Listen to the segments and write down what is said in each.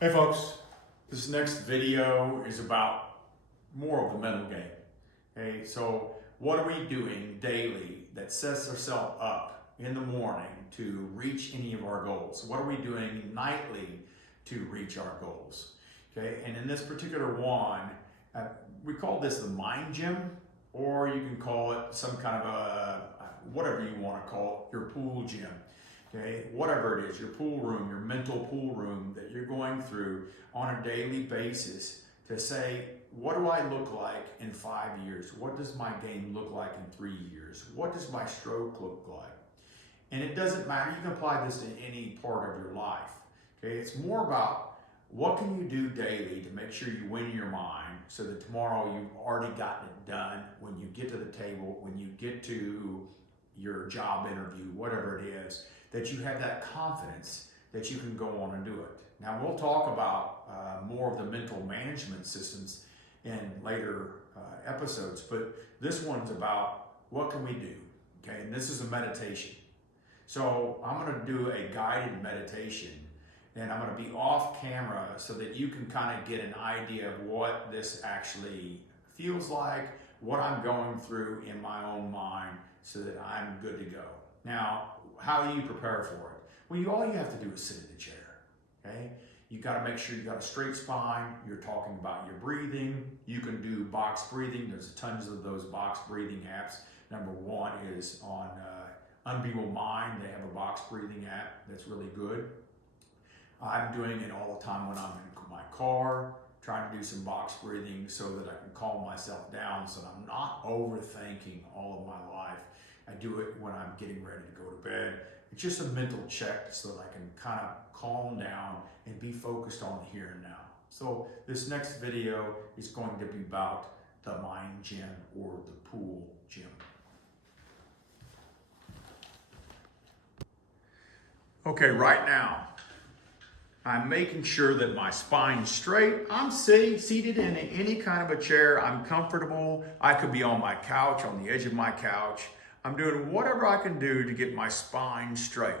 Hey folks, this next video is about more of the mental game. Okay, so what are we doing daily that sets ourselves up in the morning to reach any of our goals? What are we doing nightly to reach our goals? Okay, and in this particular one, we call this the mind gym, or you can call it some kind of a, whatever you want to call it, your pool gym. Okay, whatever it is, your pool room, your mental pool room that you're going through on a daily basis to say, what do I look like in 5 years? What does my game look like in 3 years? What does my stroke look like? And it doesn't matter, you can apply this to any part of your life. Okay, it's more about what can you do daily to make sure you win your mind so that tomorrow you've already gotten it done when you get to the table, when you get to your job interview, whatever it is, that you have that confidence that you can go on and do it. Now we'll talk about more of the mental management systems in later episodes, but this one's about what can we do, okay? And this is a meditation. So I'm gonna do a guided meditation and I'm gonna be off camera so that you can kind of get an idea of what this actually feels like, what I'm going through in my own mind so that I'm good to go. Now, how do you prepare for it? Well, all you have to do is sit in the chair, okay? You gotta make sure you got a straight spine. You're talking about your breathing. You can do box breathing. There's tons of those box breathing apps. Number one is on Unbeatable Mind. They have a box breathing app that's really good. I'm doing it all the time when I'm in my car, trying to do some box breathing so that I can calm myself down so that I'm not overthinking all of my life. I do it when I'm getting ready to go to bed. It's just a mental check so that I can kind of calm down and be focused on the here and now. So this next video is going to be about the mind gym or the pool gym. Okay, right now, I'm making sure that my spine's straight. I'm seated in any kind of a chair. I'm comfortable. I could be on my couch, on the edge of my couch. I'm doing whatever I can do to get my spine straight.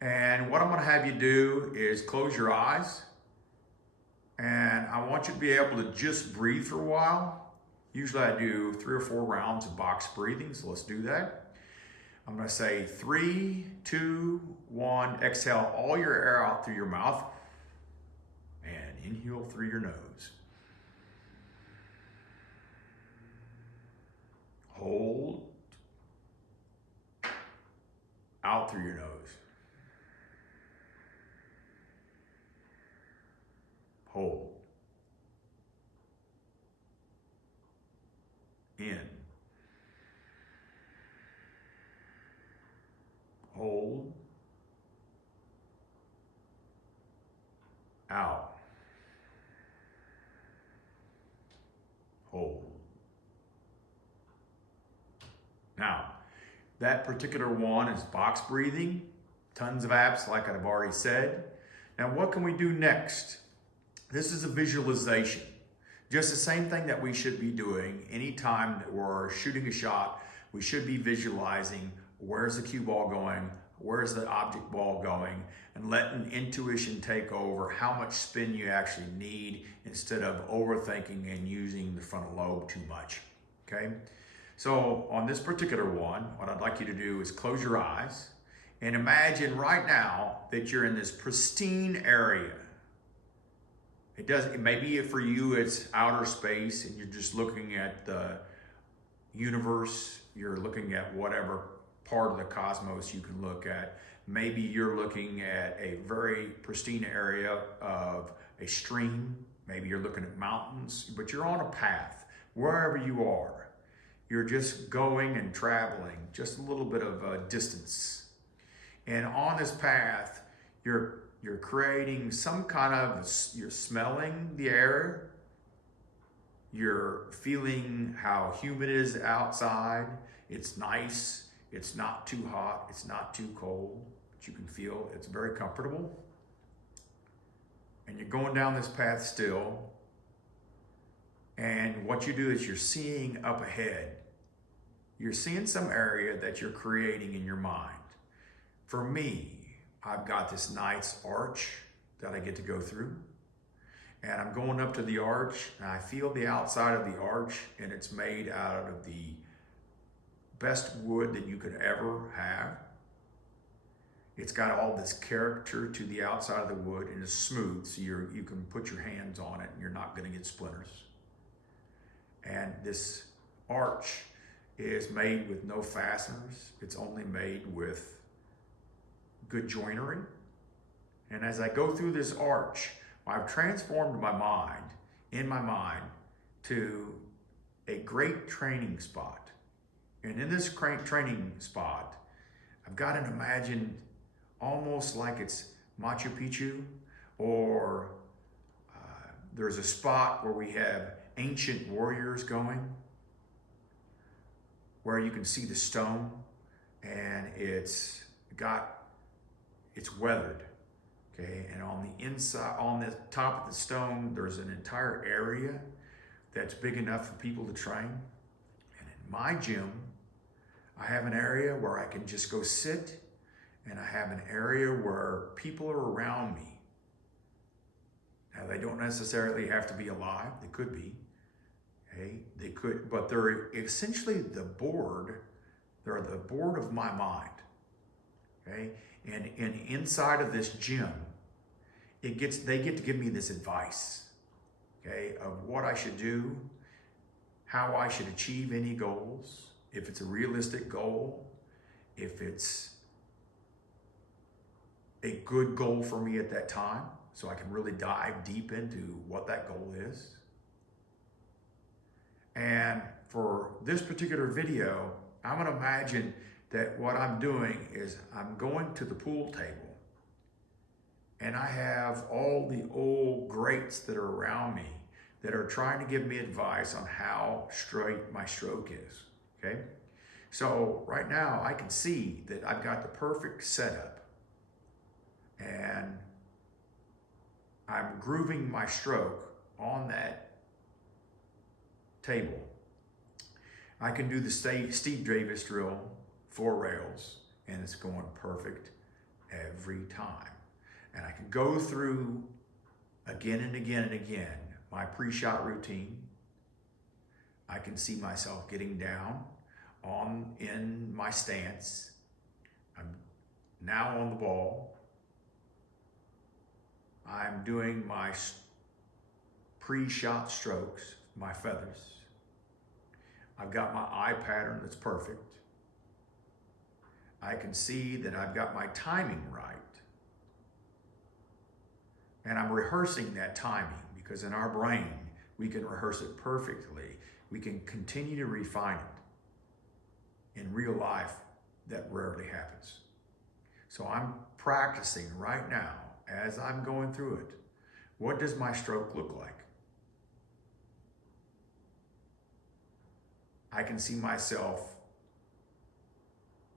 And what I'm gonna have you do is close your eyes. And I want you to be able to just breathe for a while. Usually I do 3 or 4 rounds of box breathing, so let's do that. I'm gonna say 3, 2, 1, exhale all your air out through your mouth and inhale through your nose. Hold out through your nose. Hold. In. Hold. Out. Hold. Now, that particular one is box breathing. Tons of apps, like I've already said. Now, what can we do next? This is a visualization. Just the same thing that we should be doing anytime that we're shooting a shot. We should be visualizing where's the cue ball going, where's the object ball going, and letting intuition take over how much spin you actually need instead of overthinking and using the frontal lobe too much, okay? So on this particular one, what I'd like you to do is close your eyes and imagine right now that you're in this pristine area. Maybe for you it's outer space and you're just looking at the universe, you're looking at whatever part of the cosmos you can look at. Maybe you're looking at a very pristine area of a stream. Maybe you're looking at mountains, but you're on a path. Wherever you are, you're just going and traveling just a little bit of a distance. And on this path, you're creating some kind of, you're smelling the air, you're feeling how humid it is outside. It's nice, it's not too hot, it's not too cold, but you can feel it's very comfortable. And you're going down this path still. And what you do is you're seeing up ahead. You're seeing some area that you're creating in your mind. For me, I've got this nice arch that I get to go through. And I'm going up to the arch, and I feel the outside of the arch, and it's made out of the best wood that you could ever have. It's got all this character to the outside of the wood, and it's smooth, so you can put your hands on it and you're not going to get splinters. And this arch is made with no fasteners. It's only made with good joinery. And as I go through this arch, I've transformed my mind, in my mind, to a great training spot. And in this great training spot, I've got it imagined almost like it's Machu Picchu, or there's a spot where we have ancient warriors going, where you can see the stone, and it's weathered. Okay, and on the inside, on the top of the stone, there's an entire area that's big enough for people to train. And in my gym, I have an area where I can just go sit, and I have an area where people are around me. Now, they don't necessarily have to be alive. They could be. Okay, they could, but they're essentially the board. They're the board of my mind. Okay, and inside of this gym, they get to give me this advice, okay, of what I should do, how I should achieve any goals, if it's a realistic goal, if it's a good goal for me at that time, so I can really dive deep into what that goal is. And for this particular video, I'm going to imagine that what I'm doing is I'm going to the pool table, and I have all the old greats that are around me that are trying to give me advice on how straight my stroke is, okay? So right now I can see that I've got the perfect setup, and I'm grooving my stroke on that table. I can do the Steve Davis drill, 4 rails, and it's going perfect every time. And I can go through again and again and again my pre-shot routine. I can see myself getting down in my stance. I'm now on the ball. I'm doing my pre-shot strokes, my feathers. I've got my eye pattern that's perfect. I can see that I've got my timing right. And I'm rehearsing that timing, because in our brain, we can rehearse it perfectly. We can continue to refine it. In real life, that rarely happens. So I'm practicing right now as I'm going through it. What does my stroke look like? I can see myself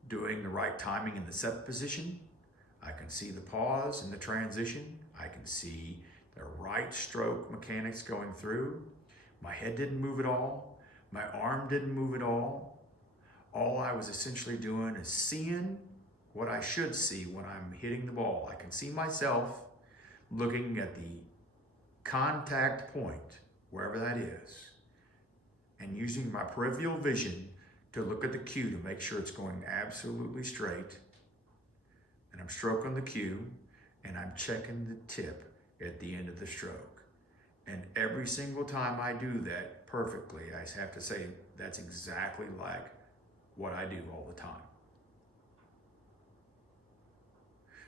doing the right timing in the set position. I can see the pause and the transition. I can see the right stroke mechanics going through. My head didn't move at all. My arm didn't move at all. All I was essentially doing is seeing what I should see when I'm hitting the ball. I can see myself looking at the contact point, wherever that is, and using my peripheral vision to look at the cue to make sure it's going absolutely straight. And I'm stroking the cue, and I'm checking the tip at the end of the stroke. And every single time I do that perfectly, I have to say that's exactly like what I do all the time.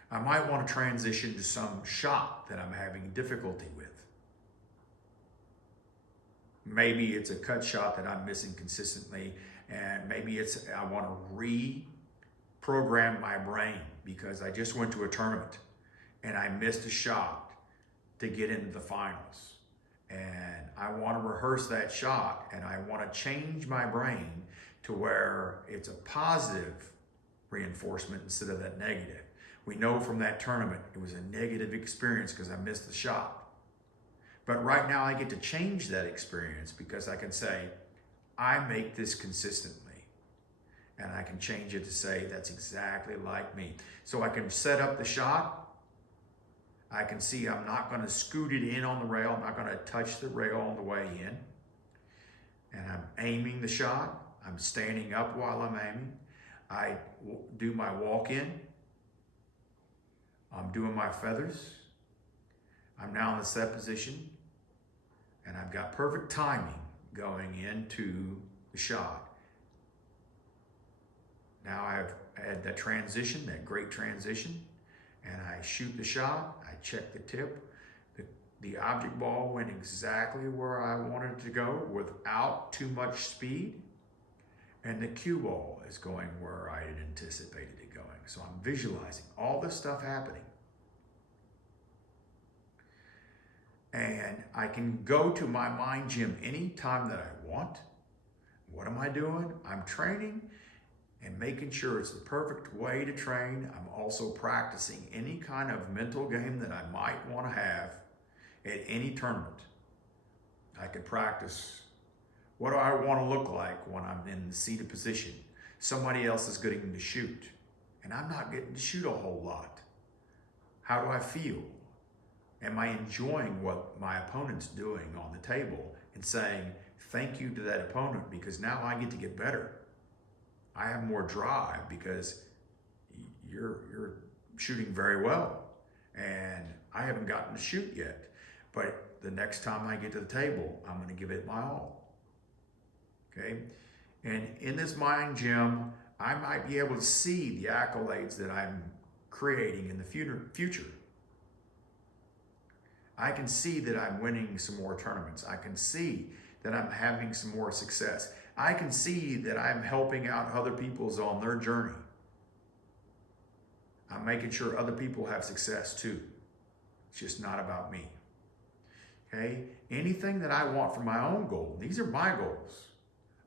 I might want to transition to some shot that I'm having difficulty with. Maybe it's a cut shot that I'm missing consistently, and maybe it's I want to reprogram my brain because I just went to a tournament and I missed a shot to get into the finals. And I want to rehearse that shot, and I want to change my brain to where it's a positive reinforcement instead of that negative. We know from that tournament it was a negative experience because I missed the shot. But right now I get to change that experience because I can say, I make this consistently. And I can change it to say, that's exactly like me. So I can set up the shot. I can see I'm not going to scoot it in on the rail. I'm not going to touch the rail on the way in. And I'm aiming the shot. I'm standing up while I'm aiming. I do my walk-in. I'm doing my feathers. I'm now in the set position. And I've got perfect timing going into the shot. Now I've had that transition, that great transition, and I shoot the shot. I check the tip. The object ball went exactly where I wanted it to go without too much speed. And the cue ball is going where I had anticipated it going. So I'm visualizing all this stuff happening. And I can go to my mind gym anytime that I want. What am I doing? I'm training and making sure it's the perfect way to train. I'm also practicing any kind of mental game that I might want to have at any tournament. I could practice, what do I want to look like when I'm in the seated position? Somebody else is getting to shoot, and I'm not getting to shoot a whole lot. How do I feel? Am I enjoying what my opponent's doing on the table and saying thank you to that opponent because now I get to get better? I have more drive because you're shooting very well and I haven't gotten to shoot yet. But the next time I get to the table, I'm going to give it my all. Okay? And in this mind gym, I might be able to see the accolades that I'm creating in the future. I can see that I'm winning some more tournaments. I can see that I'm having some more success. I can see that I'm helping out other people's on their journey. I'm making sure other people have success too. It's just not about me. Okay? Anything that I want for my own goal, these are my goals.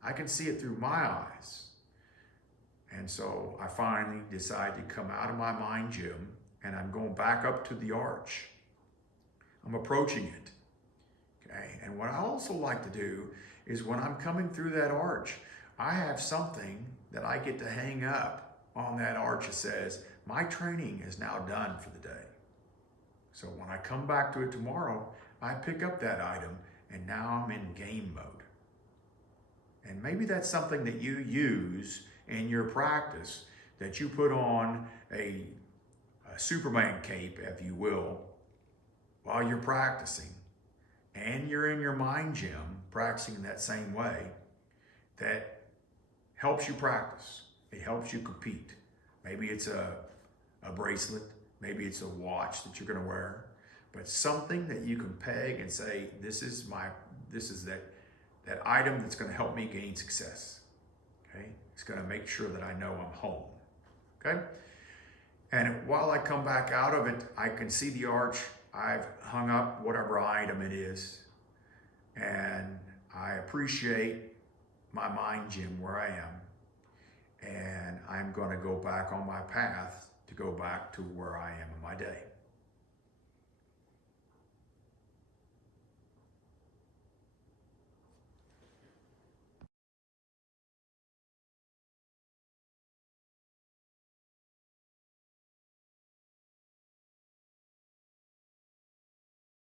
I can see it through my eyes. And so I finally decide to come out of my mind gym and I'm going back up to the arch. I'm approaching it. Okay? And what I also like to do is when I'm coming through that arch, I have something that I get to hang up on that arch that says, my training is now done for the day. So when I come back to it tomorrow, I pick up that item and now I'm in game mode. And maybe that's something that you use in your practice, that you put on a Superman cape, if you will, while you're practicing. And you're in your mind gym practicing in that same way, that helps you practice. It helps you compete. Maybe it's a bracelet, maybe it's a watch that you're gonna wear, but something that you can peg and say, this is that item that's gonna help me gain success, okay? It's gonna make sure that I know I'm home, okay? And while I come back out of it, I can see the arch. I've hung up whatever item it is, and I appreciate my mind gym where I am, and I'm gonna go back on my path to go back to where I am in my day.